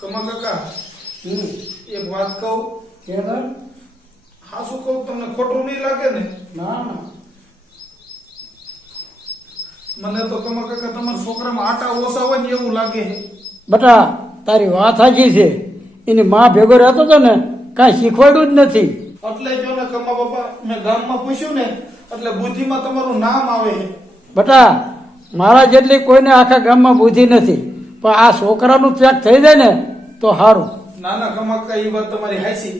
કમા કાકા હમ એક વાત કહું? કે? હા શું કહું? તમને ખોટું નહીં લાગે ને? ના ના. મને તો કમા કાકા તમારા છોકરામાં આટા ઓછા હોય ને એવું લાગે. બટા તારી વાત સાચી છે. એની માં ભેગો રહેતો હતો ને કાંઈ શીખવાડ્યું જ નથી. એટલે જો ને કમા બાપા મેં ગામમાં પૂછ્યું ને એટલે બુદ્ધિમાં તમારું નામ આવે. બટા મારા જેટલી કોઈને આખા ગામમાં બુદ્ધિ નથી. પણ આ છોકરાનું ત્યાગ થઈ જાય ને તો સારું નાના કમા એ વાત તમારી હાસી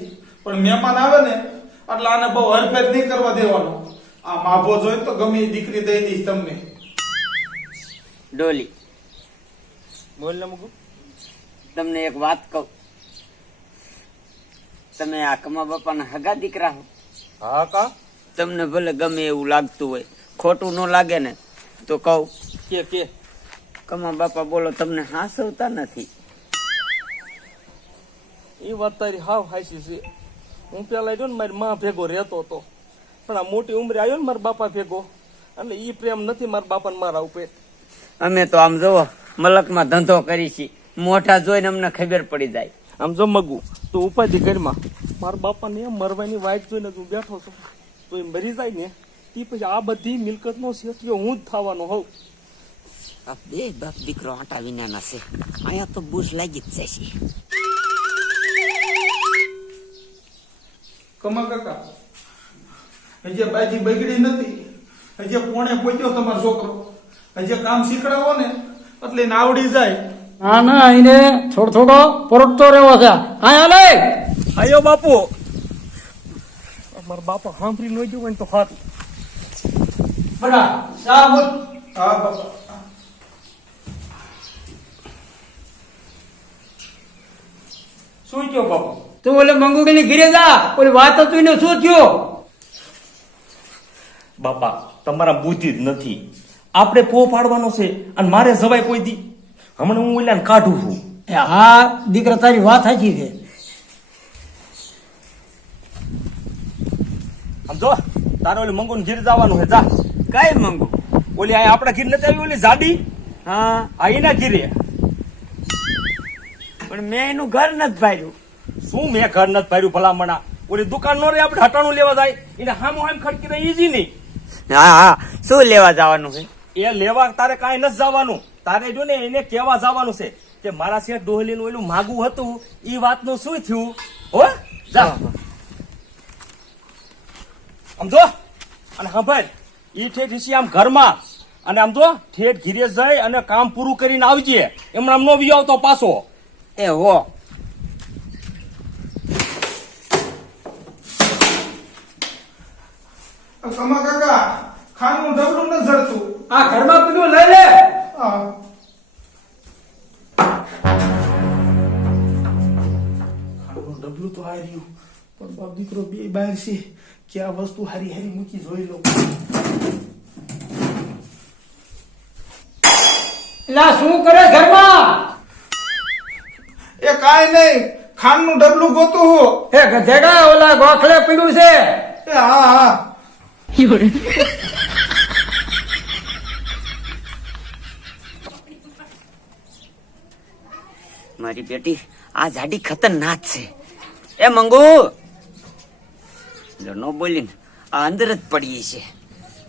પણ મહેમાન આવે ને એટલે આને બહુ હરફેર નહીં કરવા દેવાનો. આ માભો જોઈ તો ગમે એ દીકરી દઈ દઈશ તમને. ડોલી બોલ ને મુકુ તમને એક વાત કહું. તમે આ કમા બાપાના હગા દીકરા હો. હા કા? તમને ભલે ગમે એવું લાગતું હોય ખોટું ન લાગે ને તો કહું કે કે? કમા બાપા બોલો તમને હાંસવતા નથી. એ વાત તારી હાવ હાસી છે. હું પેલા આવ્યો ને મારી માં ભેગો રહેતો હતો. પણ આ મોટી ઉંમરે આવ્યો ને મારા બાપા ભેગો એટલે ઈ પ્રેમ નથી મારા બાપા ને મારા ઉપર. અમે તો આમ જોવો મલકમાં ધંધો કરી છીએ મોટા જોઈને અમને ખબર પડી જાય. આમ જો મગુ તો ઉપાધિ ઘરમાં મારા બાપા ને મરવાની વાઈટ જોઈને તું બેઠો છું. તો એ મરી જાય ને તે પછી આ બધી મિલકત નો શેઠિયો હું જ થવાનો હોઉં. આ બે બાપ દીકરો આટા વિનાના છે. અહીંયા તો બુશ લાગી જ જશે કમા કાકા હજી બાજી બગડી નથી. હજી પોણે પહોંચ્યો તમારો છોકરો. હજી કામ શીખડાવો ને એટલે એને આવડી જાય. ના ના એને થોડો થોડો પરટતો રહેવો છે. હા હાલે! આયો બાપુ. મારા બાપા સાંભળી ન જવું ને તો હાથ. બટા શા બોલ? હા બાપા. શું કયો બાપુ? તું ઓલે મંગુકીની ઘીરે જા. ઓલી વાત હતું એને શું થયું? બાપા તમારા બુદ્ધિ જ નથી. આપણે પો પાડવાનો છે અને મારે જવાય કોઈ દી. હમણાં હું ઓલાને કાઢું છું. એ હા દીકરા તારી વાત સાચી છે. સમજો જો તારે ઓલી મંગુન ઘીર જવાનું છે જા. કઈ મંગુ? ઓલી આ આપણા ઘીર નથી આવી ઓલી જાડી? હા. આ એના ઘીરે. પણ મેં એનું ઘર નથી ભાર્યું. શું મેં ઘર નથી ભર્યું ભલામણા? ઓલી દુકાન નો રે આપણે હટાણું લેવા જાય. એને હામો હામ ખડકી રહી ઈજી નહીં. હા હા. શું લેવા જવાનું છે? એ લેવા તારે કાંઈ નથી જવાનું. તારે જો ને એને કેવા જવાનું છે કે મારા શેઠ ડોહલીનું એલું માગું હતું એ વાતનું શું થયું? હો? જા. સમજો અને સાંભળ એ ઠેઠ હિસી આમ ઘરમાં. અને આમ જો ઠેઠ ઘીરે જઈ અને કામ પૂરું કરીને આવજે. એમણે આમ નો આવતો પાછો. એ હો. ખાનનું તો હાર્યું પણ બાપ દીકરો બે બહાર છે કે આ વસ્તુ હારી હારી મૂકી જોઈ લો. લા શું કરે ઘરમાં? એ કાઈ નહીં ખાનનું ડબલું ગોતું હું. એ ગધેડા ઓલા ગોખલે પીડ્યું છે. એ હા હા. મારી બેટી આ જાડી ખતરનાક છે. એ મંગુ! જો નો બોલીને આ અંદર જ પડીએ છે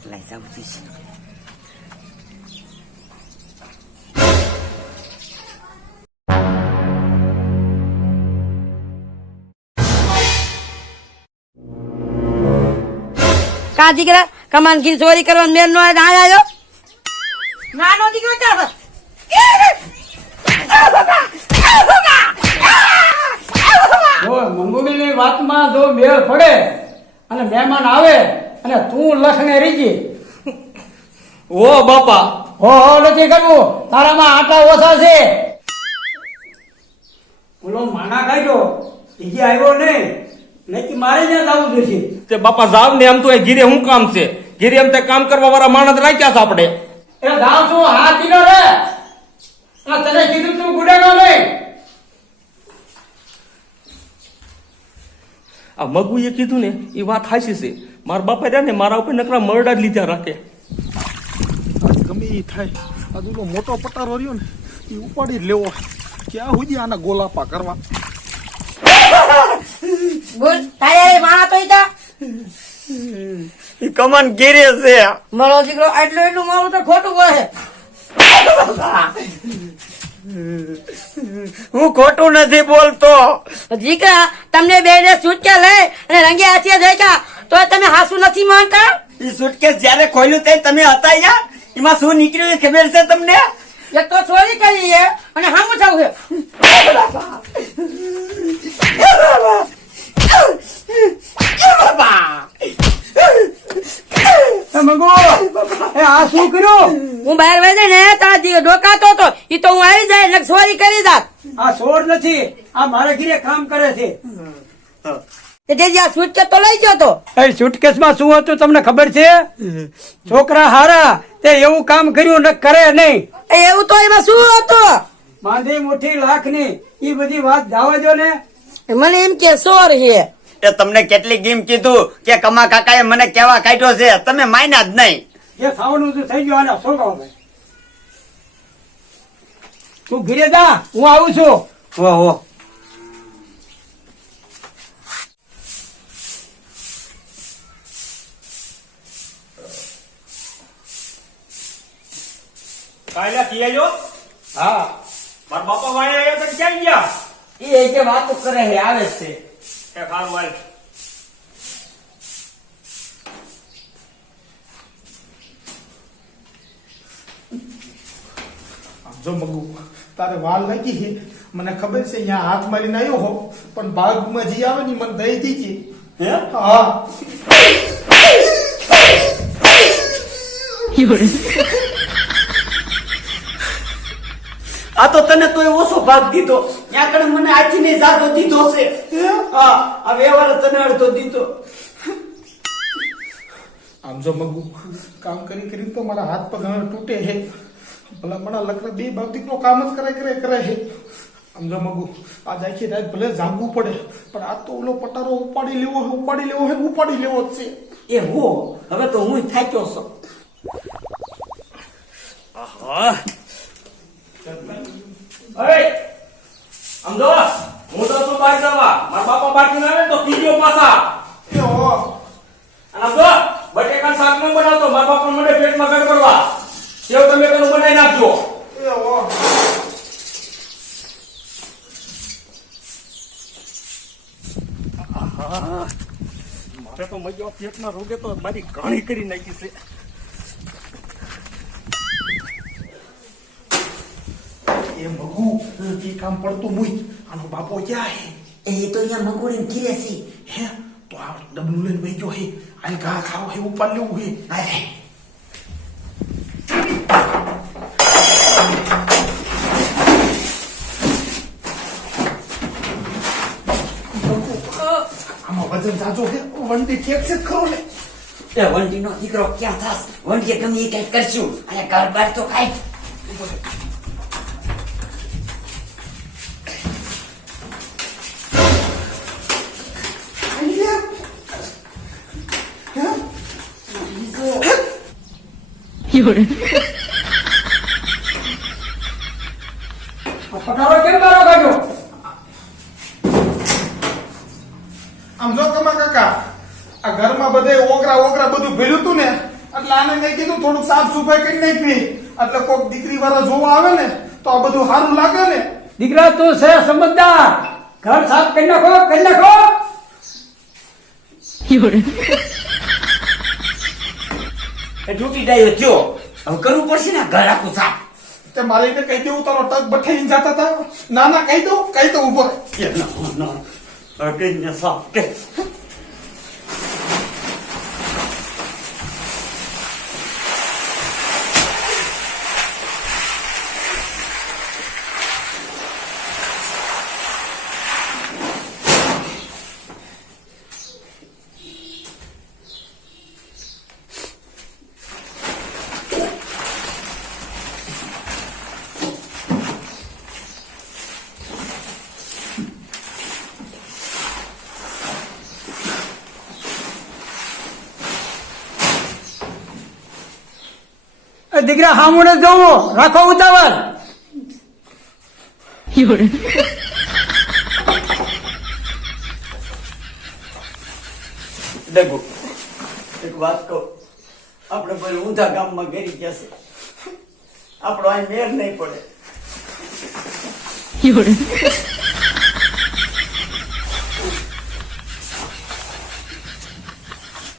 લઈ જાવ છે. કા દીકરા કમાન ગીર ચોરી કરવાનો મેર નો ના આવ્યો નાનો દીકરો ક્યાં જો મંગુડીની વાતમાં જો મેળ પડે અને મહેમાન આવે અને તું લખને રીજી. ઓ બાપા. હો હો નથી કરવું. તારામાં આટા ઓછા છે. બોલો માના કાઢ્યો. બીજી આવ્યો નહીં. નહીં મારે ત્યાં જવું જોઈએ તે બાપા જાવ ને એમ તો એ ઘીરે શું કામ છે? ઘીરે એમ તે કામ કરવા વાળા માણસ રાખ્યા છે આપણે. એ જાવ છું હા કીધો રે. તને કીધું તું ગુડેનો નહીં. આ મગુએ કીધું ને એ વાત હાચી છે. મારા બાપા રહ્યા ને મારા ઉપર નકરા મરડા જ લીધા રાખે આજ ગમે એ થાય. આ પેલો મોટો પટારો રહ્યો ને એ ઉપાડી જ લેવો. ક્યાં સુધી આના ગોલાપા કરવા? બોલ તારે માણા તો ઈ તા ઈ કમાન ઘેરે છે. મારો દીકરો આટલું એટલું મારું તો ખોટું બોલે હું ખોટું નથી બોલતો. દીકરા તમને બે ને સુટકે લઈ અને રંગે હાથીએ દેખા તો તમે હાસુ નથી માનતા? એ સુટકે જ્યારે ખોલ્યું તે તમે હતા યા એમાં શું નીકળ્યું એ ખબર છે તમને? એક તો ચોરી કરી છે અને હામું થવું છે. હું બહાર વહી ને તારા દીકરો ડોકાતો હતો. એ તો હું જાય ચોરી કરી દાત આ ચોર નથી આ મારા ઘરે કામ કરે છે. તે આ છૂટકે તો લઈ ગયો તો. એ સુટકેસમાં શું હતું તમને ખબર છે? છોકરા હારા તે એવું કામ કર્યું ન કરે નહીં. એ એવું તો એમાં શું હતું? માંદી મુઠ્ઠી લાખની એ બધી વાત જાવા જો ને. મને એમ કે સોર છે એ તમને કેટલી ગીમ કીધું કે કમા કાકાએ મને કેવા કાઢ્યો છે? તમે માન્યા જ નહીં. એ ખાવાનું તો થઈ ગયું આના છોકરાઓ ભાઈ તું ઘીરે જા હું આવું છું. ઓહો કાયલા કી હા. મારા બાપા વાય તો ક્યાં ગયા? એ કે વાતો કરે આવે છે. એ ખારું વાય જો મગુ. તારે વાલ લાગી છે. મને ખબર છે અહીંયા હાથ મારીને આવ્યો હો. પણ બાગમાં જી આવે ને મને દઈ દીધી હે? હા. આ તો તને તોય ઓછો ભાગ દીધો. ત્યાં કણે મને આથી ને જાતો દીધો છે. હા? આ વ્યવહાર તને અડધો દીધો. આમ જો મગુ કામ કરી કરી તો મારા હાથ પગ તૂટે છે. ભલા મણા લકડા બે દીકરો કામ જ કરે કરે કરે આમ જો મગુ આ આખી રાત ભલે જાગવું પડે પણ આ તો ઓલો પટારો ઉપાડી લેવો હે ઉપાડી લેવો હે ઉપાડી લેવો જ છે. એ હો હવે તો હું થાક્યો છું. અરે આમ જો હું તો છું બહાર જવા મારા બાપા બહારથી આવે ને તો કીજો પાછા એ હો અને આમ જો બટેકા શાક ન બનાવતો મારા બાપા મને પેટમાં ગડ કરવા સેવ ટમેટાનું બનાવી નાખજો એ હો મારે તો મજો પેટના રોગે તો મારી ઘણી કરી નાખી છે. એ મગુ એ કામ પડતું મુઈ આનો બાપો ક્યાં હે? એ તો અહીંયા મંગોળી ઘીરે છે. હે તો આ ડબલું લઈને વહી હે. આ ઘા ખાવ હે ઉપર લેવું હે. અરે વજન જાજો હે વંડી ઠેક છે જ ખરો ને એ વંટીનો દીકરો ક્યાં થાસ વંટીએ ગમે એ કંઈક કરશું અને ઘર બાર તો કાંઈ પટારો કેમ આમ કમા કાકા આ ઘરમાં બધે ઓગરા ઓગરા બધું ભેળ્યું હતું ને એટલે આને મેં કીધું થોડુંક સાફ સફાઈ કરી નાખવી. એટલે કોઈક દીકરી વાળા જોવા આવે ને તો આ બધું સારું લાગે ને. દીકરા તું છે સમજદાર. ઘર સાફ કરી નાખો કરી નાખો. એ તૂટી જાય થયો હવે કરવું પડશે ને ઘર આખું સાફ. તે મારે એને કહી દેવું તારો ટક બઠાઈ જતા હતા. ના ના કહી દઉં કહી દઉં ઊભો ના. ના ના અગેન સાફ કે એ દીકરા હામુને જોવો. રાખો ઉતાવળ. દેખો એક વાત કહું. આપણે ભાઈ ઊંધા ગામમાં ગરી ગયા છે. આપણો અહીં મેર નહીં પડે.